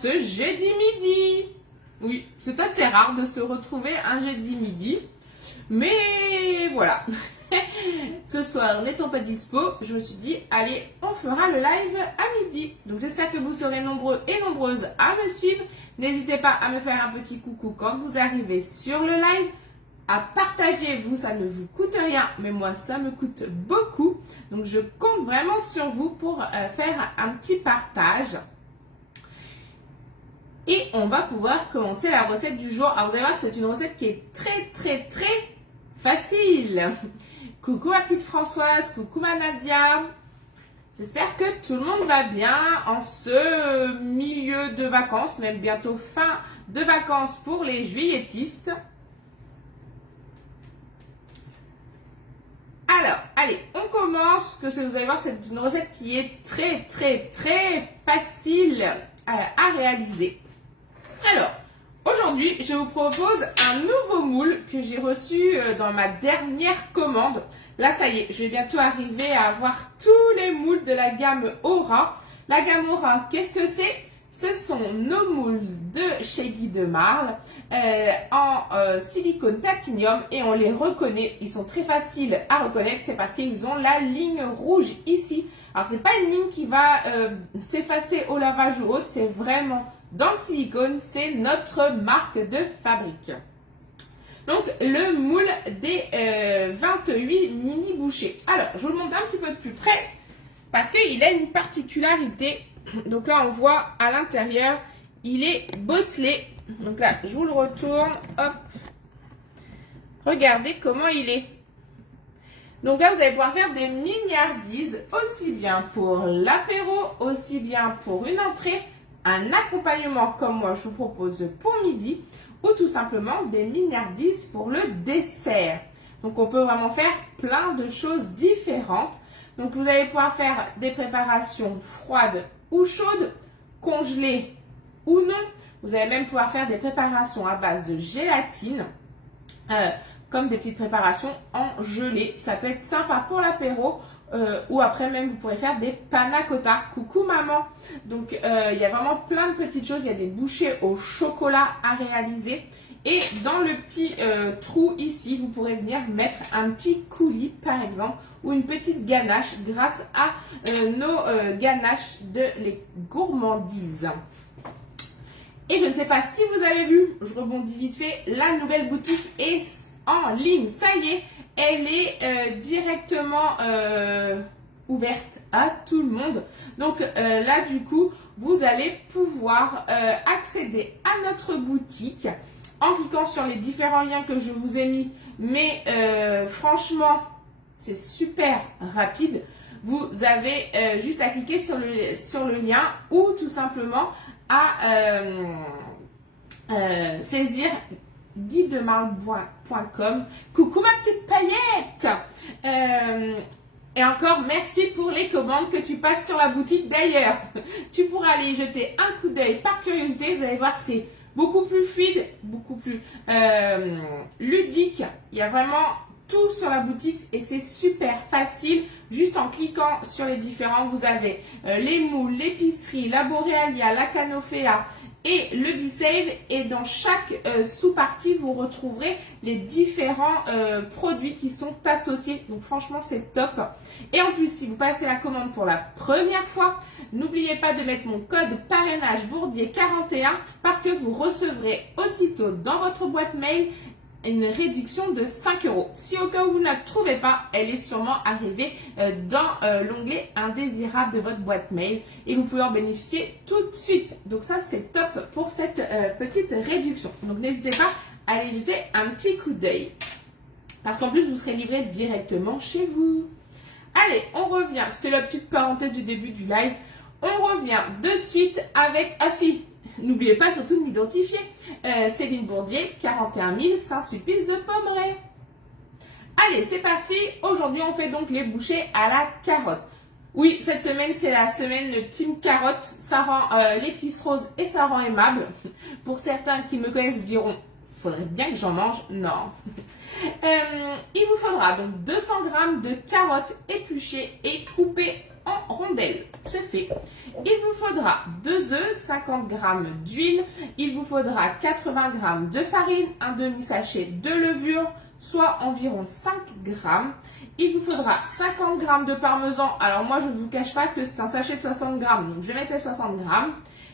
ce jeudi midi. Oui, c'est assez rare de se retrouver un jeudi midi. Mais voilà. Ce soir, n'étant pas dispo, je me suis dit, allez, on fera le live à midi. Donc j'espère que vous serez nombreux et nombreuses à me suivre. N'hésitez pas à me faire un petit coucou quand vous arrivez sur le live. À partager, vous, ça ne vous coûte rien, mais moi, ça me coûte beaucoup. Donc, je compte vraiment sur vous pour faire un petit partage. Et on va pouvoir commencer la recette du jour. Alors, vous allez voir que c'est une recette qui est très facile. Coucou ma petite Françoise, coucou ma Nadia. J'espère que tout le monde va bien en ce milieu de vacances, même bientôt fin de vacances pour les juilletistes. Alors, allez, on commence, que vous allez voir, c'est une recette qui est très facile à réaliser. Alors, aujourd'hui, je vous propose un nouveau moule que j'ai reçu dans ma dernière commande. Là, ça y est, je vais bientôt arriver à avoir tous les moules de la gamme Aura. La gamme Aura, qu'est-ce que c'est ? Ce sont nos moules de chez Guy de Marle en silicone platinium et on les reconnaît. Ils sont très faciles à reconnaître, c'est parce qu'ils ont la ligne rouge ici. Alors, c'est pas une ligne qui va s'effacer au lavage ou autre, c'est vraiment dans le silicone, c'est notre marque de fabrique. Donc, le moule des 28 mini bouchées. Alors, je vous le montre un petit peu de plus près parce qu'il a une particularité. Donc là, on voit à l'intérieur, il est bosselé. Donc là, je vous le retourne. Hop. Regardez comment il est. Donc là, vous allez pouvoir faire des mignardises, aussi bien pour l'apéro, aussi bien pour une entrée, un accompagnement comme moi, je vous propose pour midi, ou tout simplement des mignardises pour le dessert. Donc, on peut vraiment faire plein de choses différentes. Donc, vous allez pouvoir faire des préparations froides ou chaude, congelée ou non. Vous allez même pouvoir faire des préparations à base de gélatine, comme des petites préparations en gelée. Ça peut être sympa pour l'apéro ou après même vous pourrez faire des panna cotta. Coucou maman. Donc il y a vraiment plein de petites choses. Il y a des bouchées au chocolat à réaliser. Et dans le petit trou ici, vous pourrez venir mettre un petit coulis par exemple ou une petite ganache grâce à nos ganaches de les gourmandises. Et je ne sais pas si vous avez vu, je rebondis vite fait, la nouvelle boutique est en ligne. Ça y est, elle est directement ouverte à tout le monde. Donc là du coup, vous allez pouvoir accéder à notre boutique en cliquant sur les différents liens que je vous ai mis, mais franchement, c'est super rapide. Vous avez juste à cliquer sur le lien ou tout simplement à saisir guidemarle.com. Coucou ma petite paillette. Et encore, merci pour les commandes que tu passes sur la boutique. D'ailleurs, tu pourras aller jeter un coup d'œil par curiosité. Vous allez voir que c'est beaucoup plus fluide, beaucoup plus ludique. Il y a vraiment tout sur la boutique et c'est super facile. Juste en cliquant sur les différents, vous avez les moules, l'épicerie, la Borealia, la Canofea et le B-Save. Et dans chaque sous-partie, vous retrouverez les différents produits qui sont associés. Donc franchement, c'est top. Et en plus, si vous passez la commande pour la première fois, n'oubliez pas de mettre mon code parrainage Bourdier 41 parce que vous recevrez aussitôt dans votre boîte mail une réduction de 5 €. Si au cas où vous ne la trouvez pas, elle est sûrement arrivée dans l'onglet indésirable de votre boîte mail et vous pouvez en bénéficier tout de suite. Donc ça, c'est top pour cette petite réduction. Donc n'hésitez pas à aller jeter un petit coup d'œil parce qu'en plus, vous serez livré directement chez vous. Allez, on revient. C'était la petite parenthèse du début du live. On revient de suite avec... Ah si, n'oubliez pas surtout de m'identifier. Céline Bourdier, 41 000 Saint-Sulpice de Pommerais. Allez, c'est parti. Aujourd'hui, on fait donc les bouchées à la carotte. Oui, cette semaine, c'est la semaine Team Carotte. Ça rend l'épice rose et ça rend aimable. Pour certains qui me connaissent diront, faudrait bien que j'en mange. Non. Il vous faudra donc 200 g de carottes épluchées et coupées en rondelles. C'est fait. Il vous faudra 2 œufs, 50 g d'huile, il vous faudra 80 g de farine, un demi-sachet de levure, soit environ 5 g. Il vous faudra 50 g de parmesan. Alors moi, je ne vous cache pas que c'est un sachet de 60 g, donc je vais mettre les 60 g.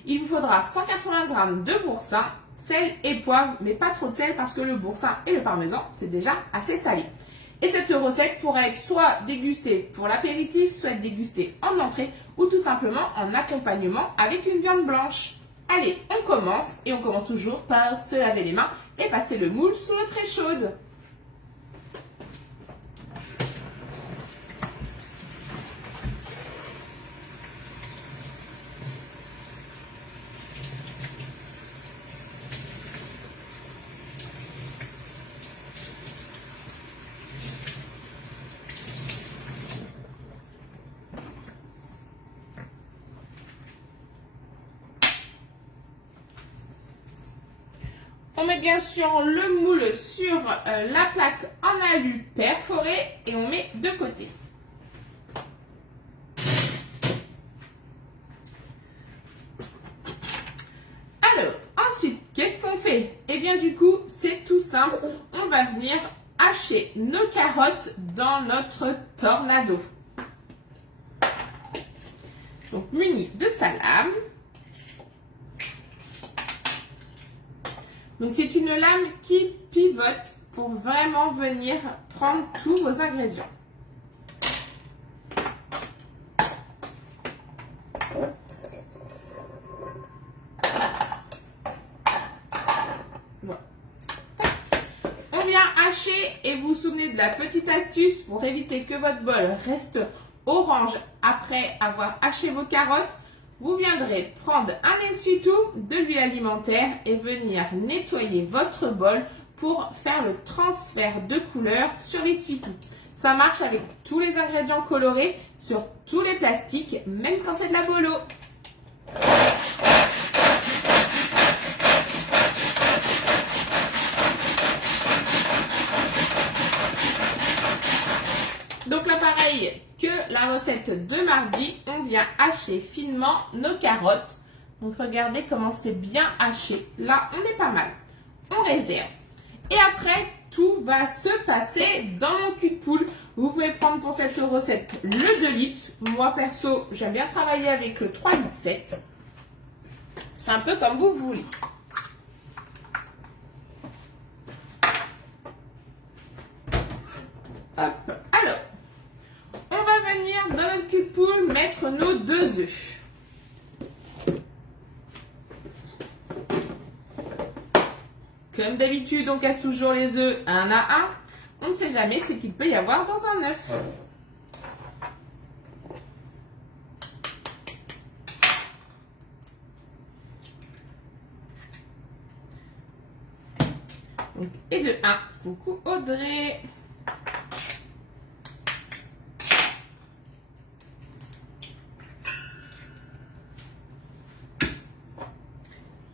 Il vous faudra 180 g de boursin, sel et poivre, mais pas trop de sel parce que le boursin et le parmesan, c'est déjà assez salé. Et cette recette pourra être soit dégustée pour l'apéritif, soit dégustée en entrée ou tout simplement en accompagnement avec une viande blanche. Allez, on commence et on commence toujours par se laver les mains et passer le moule sous l'eau très chaude. On met bien sûr le moule sur la plaque en alu perforé et on met de côté. Alors, ensuite, qu'est-ce qu'on fait? Eh bien, du coup, c'est tout simple. On va venir hacher nos carottes dans notre tornado. Donc, muni de sa lame. Donc, c'est une lame qui pivote pour vraiment venir prendre tous vos ingrédients. Voilà. On vient hacher et vous vous souvenez de la petite astuce pour éviter que votre bol reste orange après avoir haché vos carottes. Vous viendrez prendre un essuie-tout, de l'huile alimentaire et venir nettoyer votre bol pour faire le transfert de couleur sur l'essuie-tout. Ça marche avec tous les ingrédients colorés, sur tous les plastiques, même quand c'est de la bolo. Donc là, pareil que la recette de mardi, on vient hacher finement nos carottes. Donc regardez comment c'est bien haché. Là, on est pas mal. On réserve. Et après, tout va se passer dans mon cul de poule. Vous pouvez prendre pour cette recette le 2 litres. Moi, perso, j'aime bien travailler avec le 3,7 litres. C'est un peu comme vous voulez. Hop. Alors, on va venir dans notre cul de poule mettre nos 2 œufs. Comme d'habitude, on casse toujours les œufs un à un. On ne sait jamais ce qu'il peut y avoir dans un œuf. Donc, et de 1. Coucou Audrey.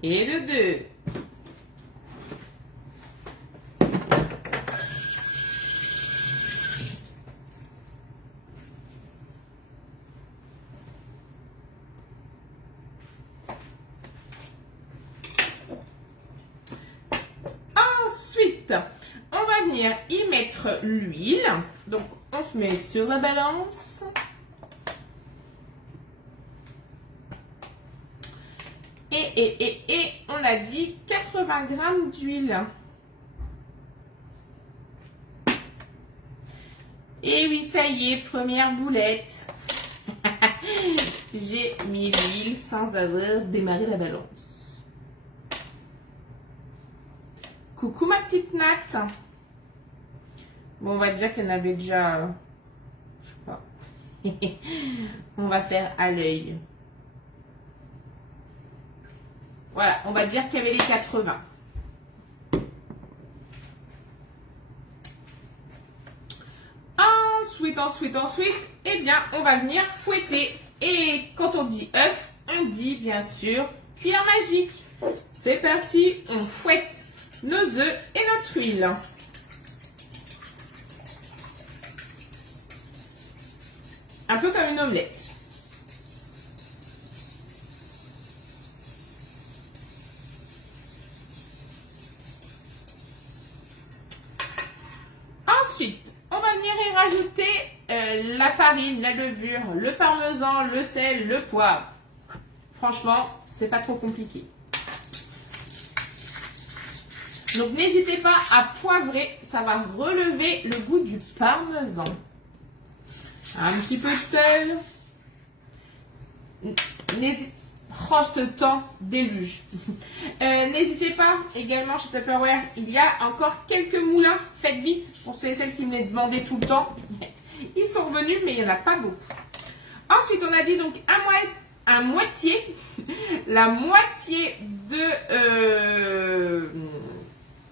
Et de 2. Ensuite, on va venir y mettre l'huile. Donc, on se met sur la balance. Et on a dit 80 g d'huile. Et oui, ça y est, première boulette. J'ai mis l'huile sans avoir démarré la balance. Coucou ma petite Nat. Bon, on va dire qu'il y en avait déjà, je sais pas. On va faire à l'œil. Voilà, on va dire qu'il y avait les 80. Ensuite, eh bien, on va venir fouetter. Et quand on dit œuf, on dit bien sûr cuillère magique. C'est parti, on fouette nos œufs et notre huile. Un peu comme une omelette. rajouter la farine, la levure, le parmesan, le sel, le poivre. Franchement, c'est pas trop compliqué. Donc n'hésitez pas à poivrer, ça va relever le goût du parmesan. Un petit peu de sel. Oh, ce temps déluge. N'hésitez pas, également chez Tupperware, il y a encore quelques moulins. Faites vite, pour ceux et celles qui me les demandaient tout le temps. Ils sont revenus, mais il n'y en a pas beaucoup. Ensuite, on a dit donc la moitié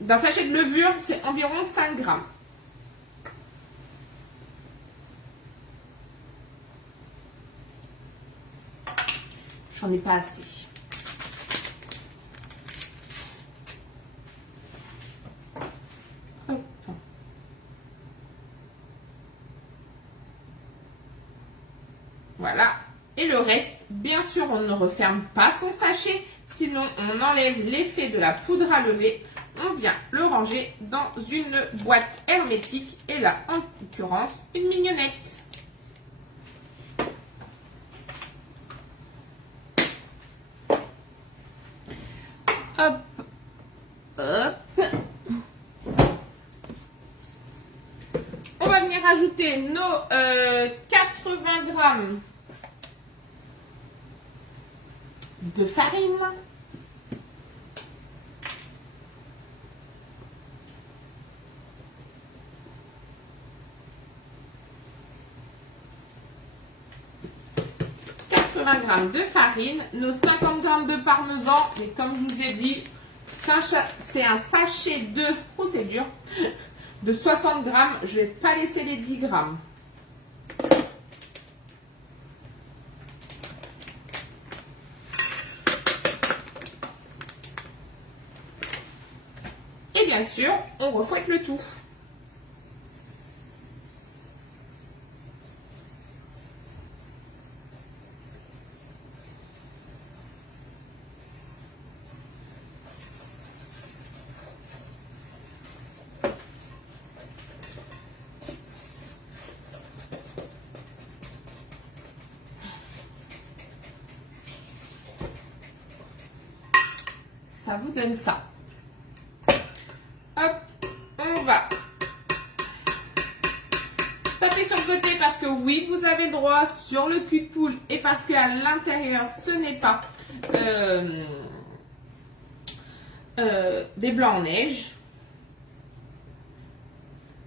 d'un sachet de levure, c'est environ 5 grammes. J'en ai pas assez. Hop. Voilà. Et le reste, bien sûr, on ne referme pas son sachet, sinon on enlève l'effet de la poudre à lever. On vient le ranger dans une boîte hermétique et là, en l'occurrence, une mignonnette. Hop, hop. On va venir ajouter nos 80 grammes de farine. De farine, nos 50 grammes de parmesan, et comme je vous ai dit, c'est un sachet de, oh c'est dur, de 60 grammes, je vais pas laisser les 10 grammes. Et bien sûr, on refouette le tout. Ça vous donne ça. Hop, on va taper sur le côté parce que oui, vous avez le droit sur le cul de poule et parce qu'à l'intérieur, ce n'est pas des blancs en neige.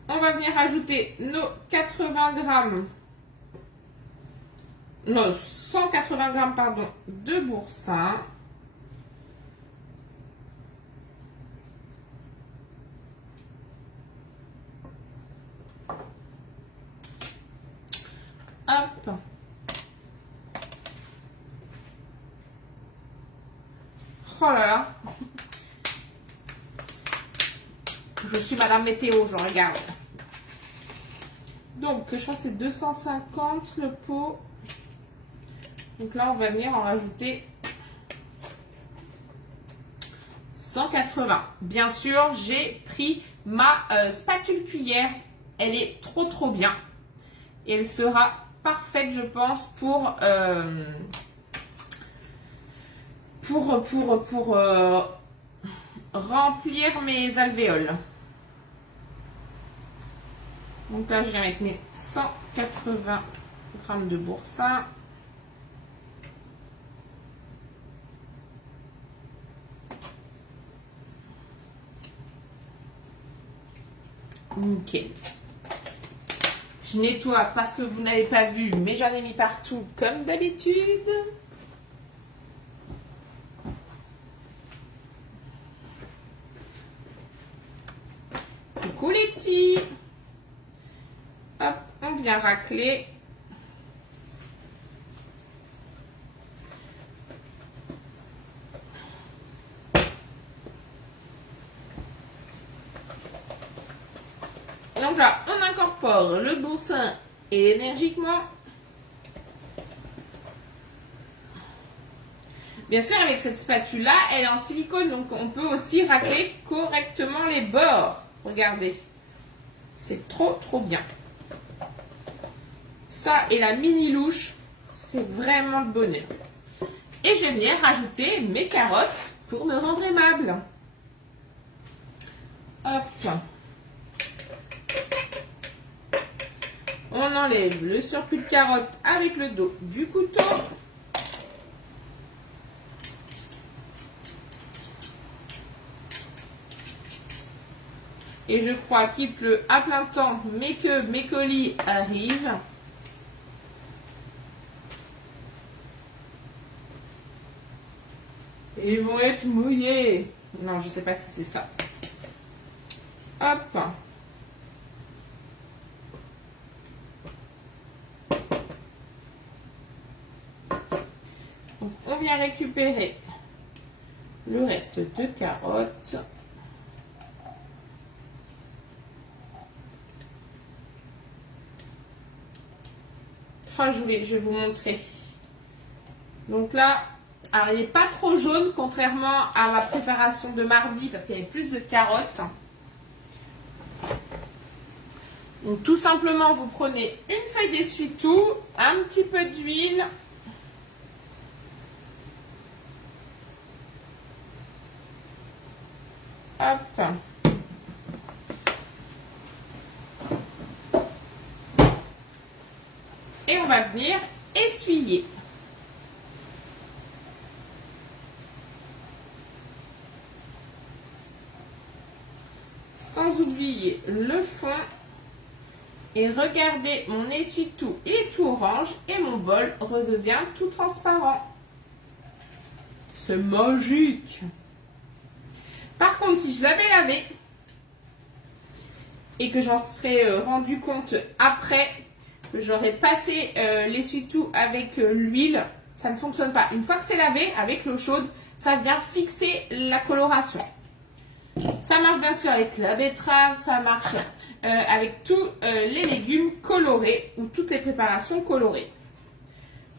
On va venir ajouter nos 80 grammes, non, 180 grammes, pardon, de boursin. Hop. Oh là là. Je suis Madame Météo, je regarde. Donc, je crois que c'est 250 le pot. Donc là, on va venir en rajouter 180. Bien sûr, j'ai pris ma spatule cuillère. Elle est trop bien. Et elle sera parfaite, je pense, pour remplir mes alvéoles. Donc là, je viens avec mes 180 grammes de boursin. Nickel. Je nettoie parce que vous n'avez pas vu, mais j'en ai mis partout comme d'habitude. Coucou les petits. Hop, on vient racler. Donc là, on incorpore le boursin énergiquement. Bien sûr, avec cette spatule-là, elle est en silicone, donc on peut aussi racler correctement les bords. Regardez, c'est trop bien. Ça et la mini louche, c'est vraiment le bonheur. Et je vais venir rajouter mes carottes pour me rendre aimable. Hop. On enlève le surplus de carottes avec le dos du couteau. Et je crois qu'il pleut à plein temps, mais que mes colis arrivent. Et ils vont être mouillés. Non, je ne sais pas si c'est ça. Hop. Donc, on vient récupérer le reste de carottes. Oh, je vais vous montrer. Donc là, alors, il n'est pas trop jaune, contrairement à ma préparation de mardi, parce qu'il y avait plus de carottes. Donc, tout simplement, vous prenez une feuille d'essuie-tout, un petit peu d'huile. Hop. Et on va venir essuyer. Sans oublier le fond. Et regardez, mon essuie-tout est tout orange et mon bol redevient tout transparent. C'est magique. Par contre, si je l'avais lavé et que j'en serais rendu compte après que j'aurais passé l'essuie-tout avec l'huile, ça ne fonctionne pas. Une fois que c'est lavé avec l'eau chaude, ça vient fixer la coloration. Ça marche bien sûr avec la betterave, ça marche avec tous les légumes colorés ou toutes les préparations colorées.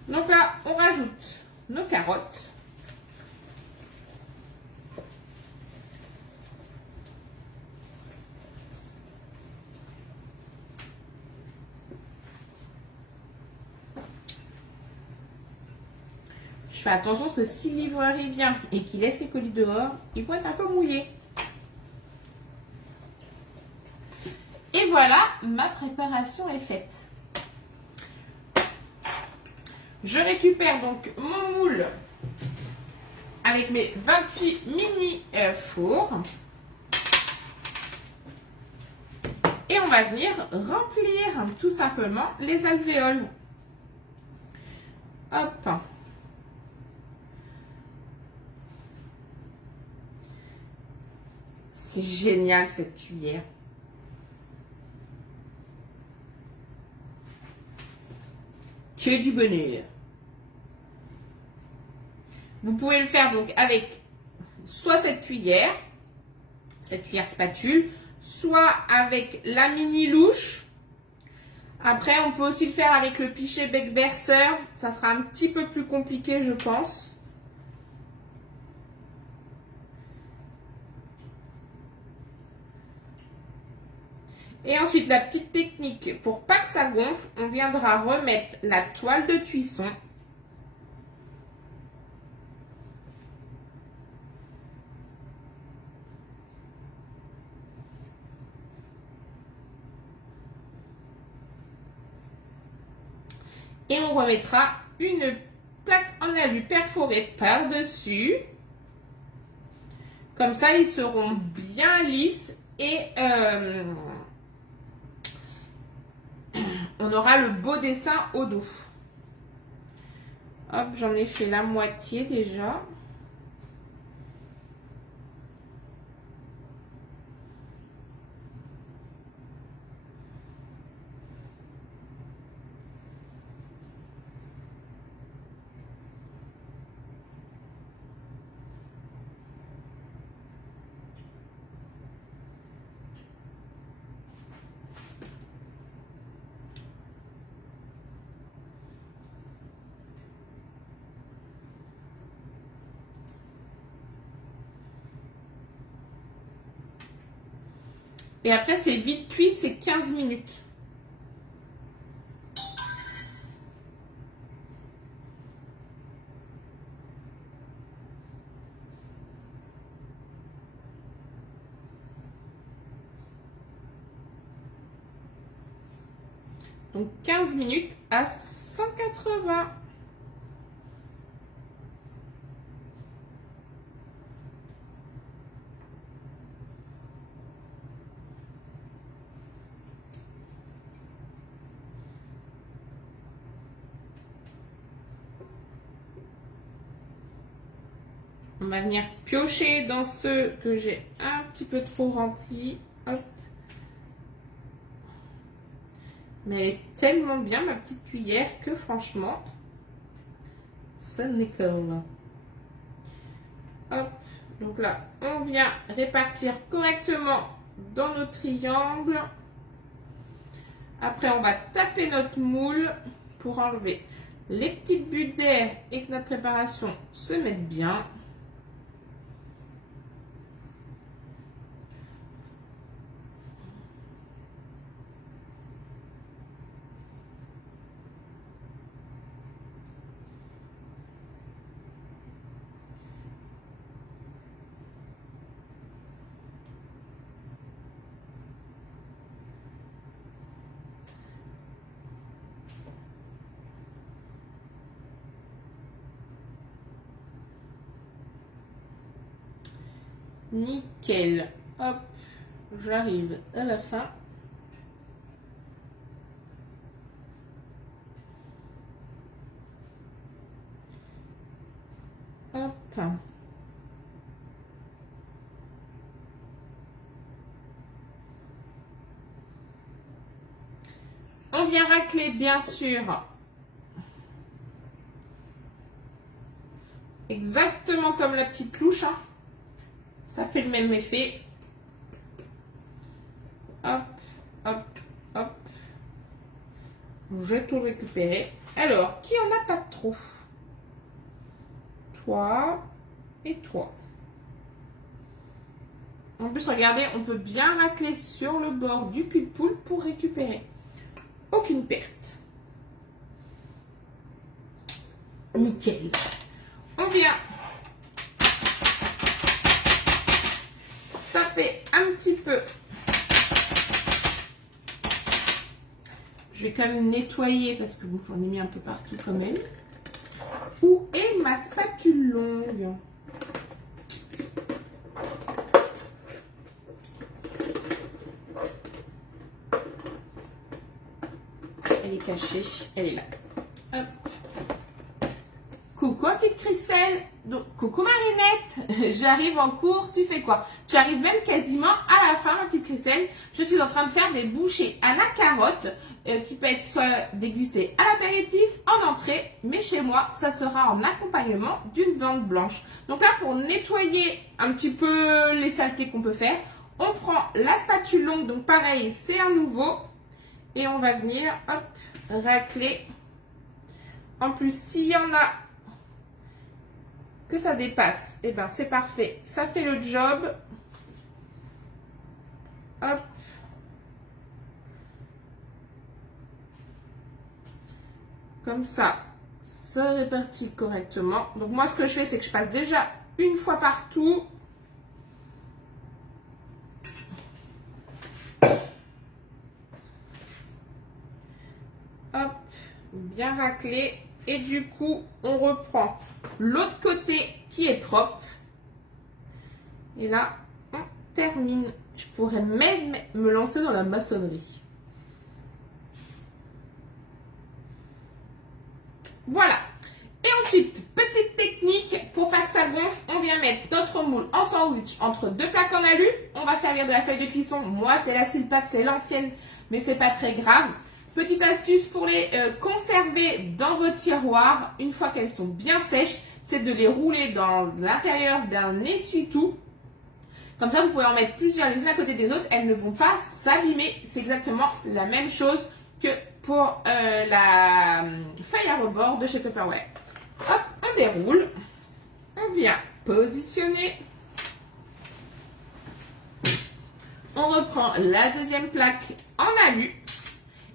Donc là, on rajoute nos carottes. Je fais attention parce que si livreur il vient et qu'il laisse les colis dehors, ils vont être un peu mouillés. Et voilà, ma préparation est faite. Je récupère donc mon moule avec mes 28 mini fours. Et on va venir remplir tout simplement les alvéoles. Hop. C'est génial cette cuillère. Que du bonheur. Vous pouvez le faire donc avec soit cette cuillère spatule, soit avec la mini louche. Après, on peut aussi le faire avec le pichet bec verseur. Ça sera un petit peu plus compliqué, je pense. Et ensuite, la petite technique, pour pas que ça gonfle, on viendra remettre la toile de cuisson. Et on remettra une plaque en alu perforée par-dessus. Comme ça, ils seront bien lisses et on aura le beau dessin au dos. Hop, j'en ai fait la moitié déjà. Et après, c'est vite cuit, c'est 15 minutes. Donc 15 minutes à 180. On va venir piocher dans ceux que j'ai un petit peu trop remplis. Hop. Mais elle est tellement bien, ma petite cuillère, que franchement, ça n'école. Hop. Donc là, on vient répartir correctement dans nos triangles. Après, on va taper notre moule pour enlever les petites bulles d'air et que notre préparation se mette bien. Nickel. Hop, j'arrive à la fin. Hop. On vient racler, bien sûr. Exactement comme la petite louche, hein. Ça fait le même effet. Hop, hop, hop. Je vais tout récupérer. Alors, qui en a pas trop? Toi et toi. En plus, regardez, on peut bien racler sur le bord du cul de poule pour récupérer. Aucune perte. Nickel. On vient taper un petit peu. Je vais quand même nettoyer parce que bon, j'en ai mis un peu partout quand même. Où est ma spatule longue? Elle est cachée, elle est là. Hop. Coucou petite Christelle, donc coucou Marinette, j'arrive en cours, tu fais quoi? Tu arrives même quasiment à la fin ma petite Christelle. Je suis en train de faire des bouchées à la carotte qui peut être soit dégustées à l'apéritif, en entrée, mais chez moi ça sera en accompagnement d'une viande blanche. Donc là pour nettoyer un petit peu les saletés qu'on peut faire, on prend la spatule longue, donc pareil c'est un nouveau, et on va venir hop, racler. En plus s'il y en a que ça dépasse, et ben c'est parfait, ça fait le job. Hop. Comme ça, ça répartit correctement. Donc moi ce que je fais, c'est que je passe déjà une fois partout. Hop, bien raclé. Et du coup, on reprend l'autre côté qui est propre. Et là, on termine. Je pourrais même me lancer dans la maçonnerie. Voilà. Et ensuite, petite technique, pour pas que ça gonfle, on vient mettre notre moule en sandwich entre deux plaques en alu. On va servir de la feuille de cuisson. Moi, c'est la Silpat, c'est l'ancienne, mais c'est pas très grave. Petite astuce pour les conserver dans vos tiroirs, une fois qu'elles sont bien sèches, c'est de les rouler dans l'intérieur d'un essuie-tout. Comme ça, vous pouvez en mettre plusieurs les unes à côté des autres, elles ne vont pas s'abîmer. C'est exactement la même chose que pour la feuille à rebord de chez Tupperware. Hop, on déroule, on vient positionner. On reprend la deuxième plaque en alu.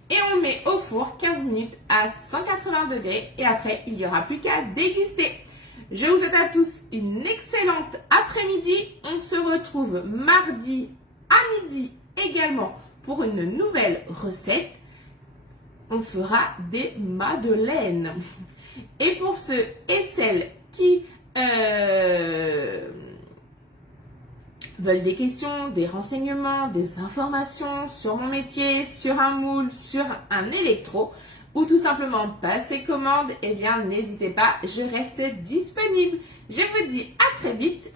Et on met au four 15 minutes à 180 degrés. Et après, il n'y aura plus qu'à déguster. Je vous souhaite à tous une excellente après-midi. On se retrouve mardi à midi également pour une nouvelle recette. on fera des madeleines. Et pour ceux et celles qui veulent des questions, des renseignements, des informations sur mon métier, sur un moule, sur un électro, ou tout simplement passer commande, eh bien n'hésitez pas, je reste disponible. Je vous dis à très vite